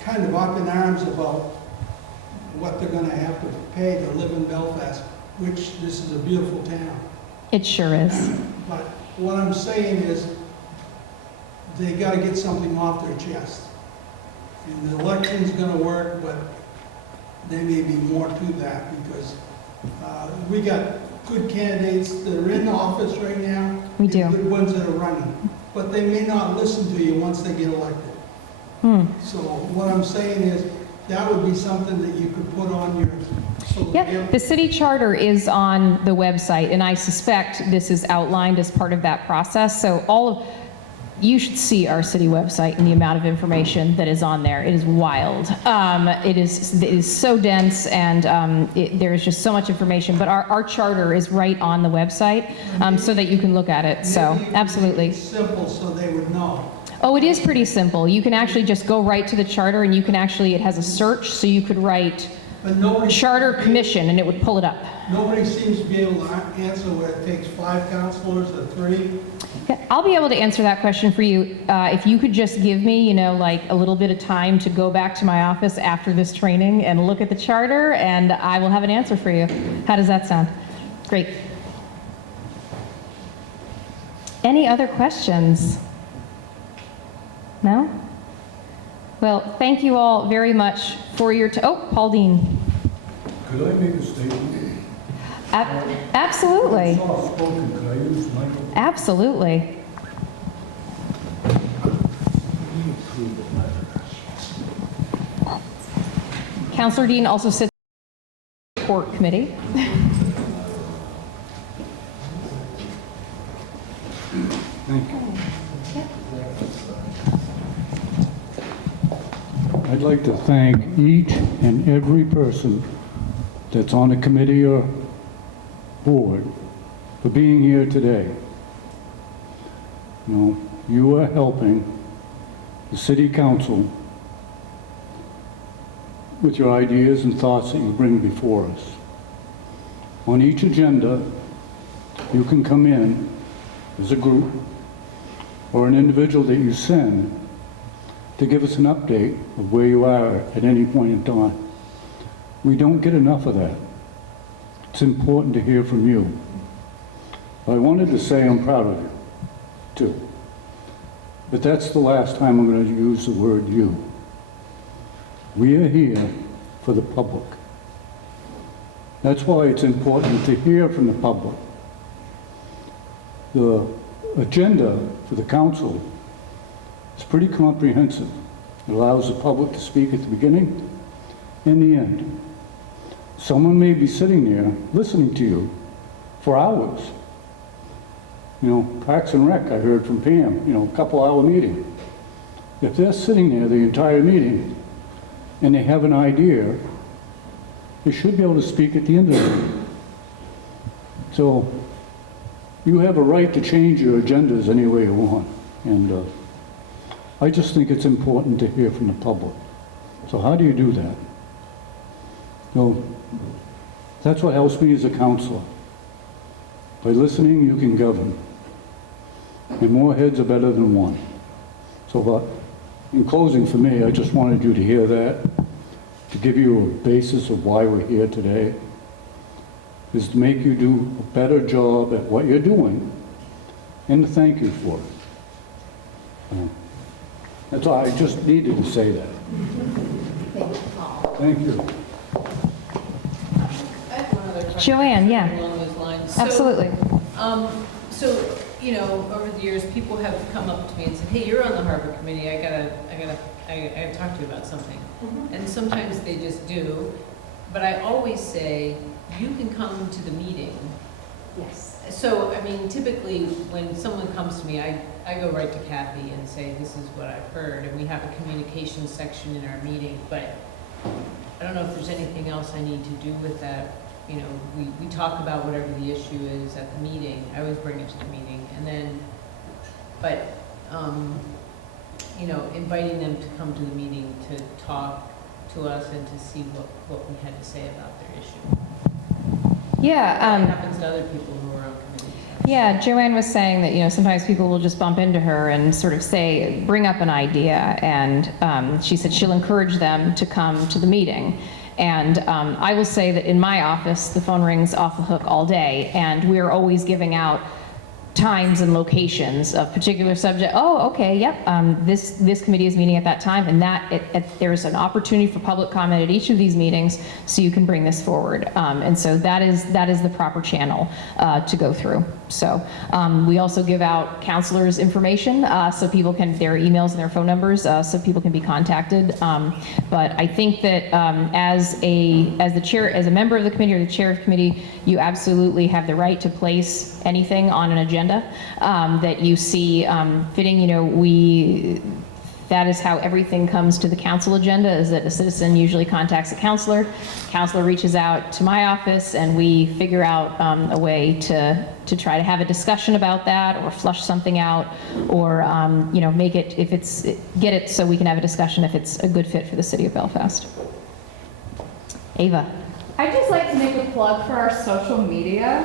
kind of up in arms about what they're going to have to pay to live in Belfast, which this is a beautiful town. It sure is. But what I'm saying is they got to get something off their chest. And the election's going to work, but there may be more to that because we got good candidates that are in office right now. We do. And good ones that are running. But they may not listen to you once they get elected. So what I'm saying is that would be something that you could put on your... The city charter is on the website, and I suspect this is outlined as part of that process. So you should see our city website and the amount of information that is on there. It is wild. It is so dense, and there is just so much information. But our charter is right on the website, so that you can look at it. So absolutely. It's simple, so they would know. Oh, it is pretty simple. You can actually just go right to the charter, and you can actually, it has a search, so you could write Charter Commission, and it would pull it up. Nobody seems to be able to answer whether it takes 5 councilors or 3. I'll be able to answer that question for you. If you could just give me, like a little bit of time to go back to my office after this training and look at the charter, and I will have an answer for you. How does that sound? Great. Any other questions? No? Well, thank you all very much for your oh, Pauline. Could I make a statement? Absolutely. Soft spoken, could I use the microphone? Absolutely. Councillor Dean also sits on the Court Committee. Thank you. I'd like to thank each and every person that's on a committee or board for being here today. You know, you are helping the City Council with your ideas and thoughts that you bring before us. On each agenda, you can come in as a group or an individual that you send to give us an update of where you are at any point in time. We don't get enough of that. It's important to hear from you. I wanted to say I'm proud of you, too. But that's the last time I'm going to use the word you. We are here for the public. That's why it's important to hear from the public. The agenda for the council is pretty comprehensive. It allows the public to speak at the beginning and the end. Someone may be sitting there listening to you for hours. You know, Parks and Rec, I heard from Pam, you know, a couple-hour meeting. If they're sitting there the entire meeting and they have an idea, they should be able to speak at the end of the meeting. So you have a right to change your agendas any way you want. And I just think it's important to hear from the public. So how do you do that? So that's what helps me as a counselor. By listening, you can govern. And more heads are better than one. So but in closing for me, I just wanted you to hear that, to give you a basis of why we're here today, is to make you do a better job at what you're doing, and to thank you for it. That's all, I just needed to say that. Thank you. I have one other question. Joanne, yeah. Along those lines. Absolutely. So, you know, over the years, people have come up to me and said, hey, you're on the harbor committee, I gotta talk to you about something. And sometimes they just do, but I always say, you can come to the meeting. Yes. So, I mean, typically, when someone comes to me, I go right to Kathy and say, this is what I've heard, and we have a communication section in our meeting, but I don't know if there's anything else I need to do with that. You know, we talk about whatever the issue is at the meeting. I always bring it to the meeting, and then, but, you know, inviting them to come to the meeting to talk to us and to see what we had to say about their issue. Yeah. That happens to other people who are on committees. Yeah, Joanne was saying that, you know, sometimes people will just bump into her and sort of say, bring up an idea, and she said she'll encourage them to come to the meeting. And I will say that in my office, the phone rings off the hook all day, and we are always giving out times and locations of particular subject. Oh, okay, yep, this committee is meeting at that time, and that there's an opportunity for public comment at each of these meetings, so you can bring this forward. And so that is the proper channel to go through. So we also give out counselors' information, so people can, their emails and their phone numbers, so people can be contacted. But I think that as the chair, as a member of the committee or the chair of the committee, you absolutely have the right to place anything on an agenda that you see fitting. You know, that is how everything comes to the council agenda, is that a citizen usually contacts a counselor. Counselor reaches out to my office, and we figure out a way to try to have a discussion about that, or flush something out, or you know, make it, if it's, get it so we can have a discussion if it's a good fit for the city of Belfast. Ava. I'd just like to make a plug for our social media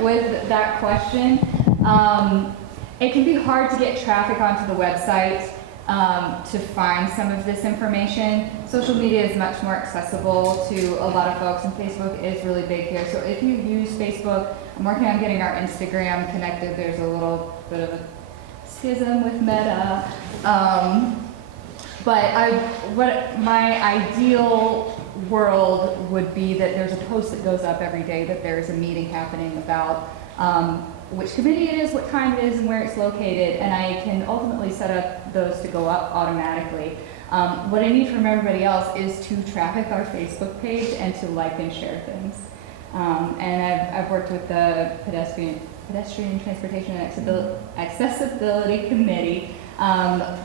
with that question. It can be hard to get traffic onto the website to find some of this information. Social media is much more accessible to a lot of folks, and Facebook is really big here. So if you use Facebook, I'm working on getting our Instagram connected. There's a little bit of a schism with Meta. what my ideal world would be that there's a post that goes up every day that there's a meeting happening about which committee it is, what time it is, and where it's located, and I can ultimately set up those to go up automatically. What I need from everybody else is to traffic our Facebook page and to like and share things. And I've worked with the Pedestrian Transportation and Accessibility Committee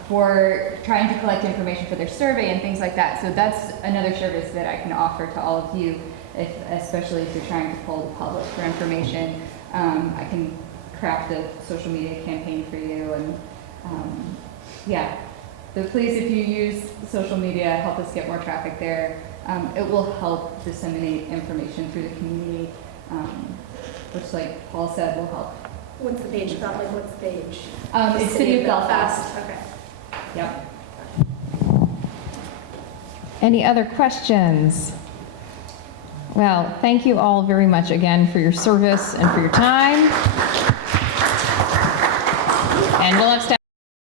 for trying to collect information for their survey and things like that. So that's another service that I can offer to all of you, especially if you're trying to pull the public for information. I can craft a social media campaign for you, and yeah. So please, if you use social media, help us get more traffic there. It will help disseminate information through the community, which, like Paul said, will help. What's the page about? Like, what's the page? It's City of Belfast. Okay. Yep. Any other questions? Well, thank you all very much again for your service and for your time. And we'll have staff